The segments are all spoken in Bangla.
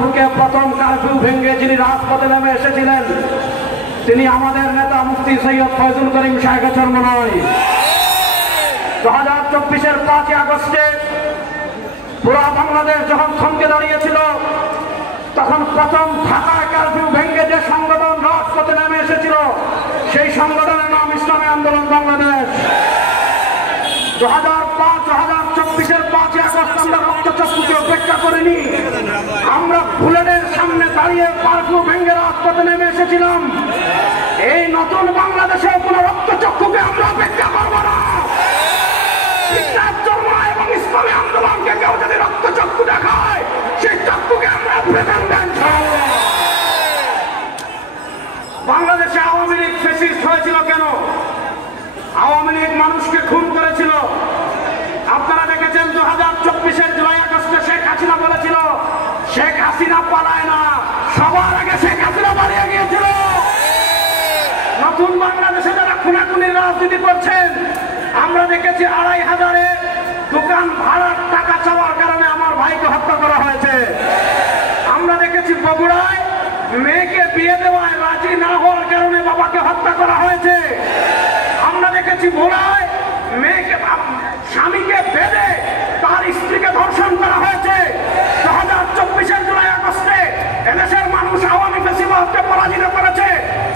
বুকে প্রথম কারফিউ ভেঙে যিনি রাজপথে নেমে এসেছিলেন তিনি আমাদের নেতা মুফতি সৈয়দ ফয়জুল করিম সাহেবের চরমনাই। 2024-এর 5 আগস্টে পুরো বাংলাদেশ যখন থমকে দাঁড়িয়েছিল তখন প্রথম ঢাকায় কারফিউ ভেঙে যে সংগঠন রাজপথে নেমে এসেছিল সেই সংগঠনের নাম ইসলামী আন্দোলন বাংলাদেশ। 2024-এর 5 আগস্ট আমরা রক্তচক্ষুকে উপেক্ষা করিনি, আমরা বুলেটের সামনে দাঁড়িয়ে কারফিউ ভেঙে রাজপথে নেমে এসেছিলাম। এই নতুন বাংলাদেশের কোন রক্তচক্ষুকে আমরা উপেক্ষা করব না। এবং ইসলামী আন্দোলনকে কেউ যদি রক্তচক্ষু দেখায় সেই চক্ষুকে আমরা বাংলাদেশে আওয়ামী লীগ ফ্যাসিস্ট হয়েছিল কেন? আওয়ামী লীগ মানুষকে খুন করেছিল। আপনারা দেখেছেন 2024-এর জুলাই আগস্টে শেখ হাসিনা বলেছিল শেখ হাসিনা পালায় না, সবার আগে শেখ হাসিনা পালিয়ে গিয়েছিল। নতুন বাংলাদেশে যারা খুনাখুনির রাজনীতি করছেন আমরা দেখেছি 2500-এ দোকান ভাড়ার টাকা চাওয়ার কারণে আমার ভাইকে হত্যা করা হয়েছে। আমরা দেখেছি বগুড়ায় মেয়েকে বিয়ে দেওয়ায় রাজি না হওয়ার কারণে বাবাকে হত্যা করা হয়েছে। আমরা দেখেছি ভোলায় মেয়েকে স্বামীকে বেঁধে তার স্ত্রীকে ধর্ষণ করা হয়েছে। 2024-এর জুলাই আগস্টে এদেশের মানুষ আওয়ামী ফ্যাসিবাদকে পরাজিত করেছে।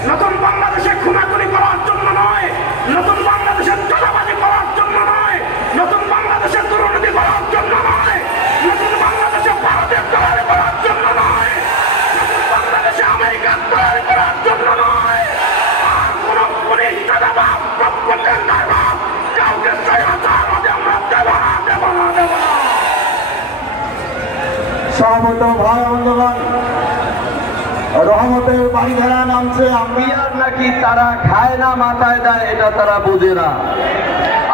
নতুন বাংলাদেশে খুনাখুনি করার জন্য নয়, নতুন বাংলাদেশের চাঁদাবাজি করার জন্য নয়, নতুন বাংলাদেশে দুর্নীতি করার জন্য নয়, নতুন বাংলাদেশে ভারতের তৈরি করার জন্য নয়, নতুন বাংলাদেশে আমেরিকার তৈরি করার জন্য নয়। আর কোন পুলিশ চাঁদাবাজ কাউকে সহমত ভাই আন্দোলন রহমতের বাড়িধারা নামছে। বিয়ার নাকি তারা খায় না মাথায় দেয় এটা তারা বুঝে না।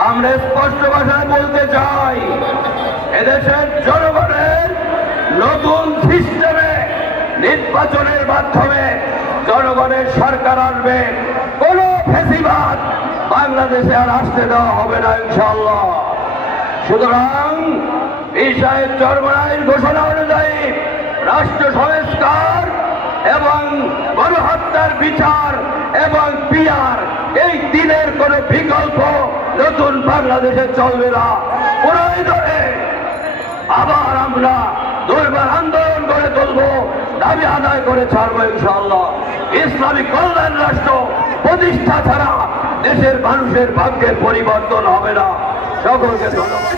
আমরা স্পষ্ট ভাষায় বলতে চাই এদেশের জনগণের নতুন সিস্টেমে নির্বাচনের মাধ্যমে জনগণের সরকার আসবে। কোন ফ্যাসিবাদ বাংলাদেশে আর আসতে দেওয়া হবে না ইনশাআল্লাহ। সুতরাং ঈশায়ের চরমনাইয়ের ঘোষণা অনুযায়ী রাষ্ট্র সংস্কার এবং গণহত্যার বিচার এবং পিয়ার এই দিনের কোন বিকল্প নতুন বাংলাদেশে চলবে না। প্রয়োজনে আবার আমরা দুর্বার আন্দোলন করে তুলব, দাবি আদায় করে ছাড়বো ইনশাআল্লাহ। ইসলামী কল্যাণ রাষ্ট্র প্রতিষ্ঠা ছাড়া দেশের মানুষের ভাগ্যের পরিবর্তন হবে না। সকলকে ধন্যবাদ।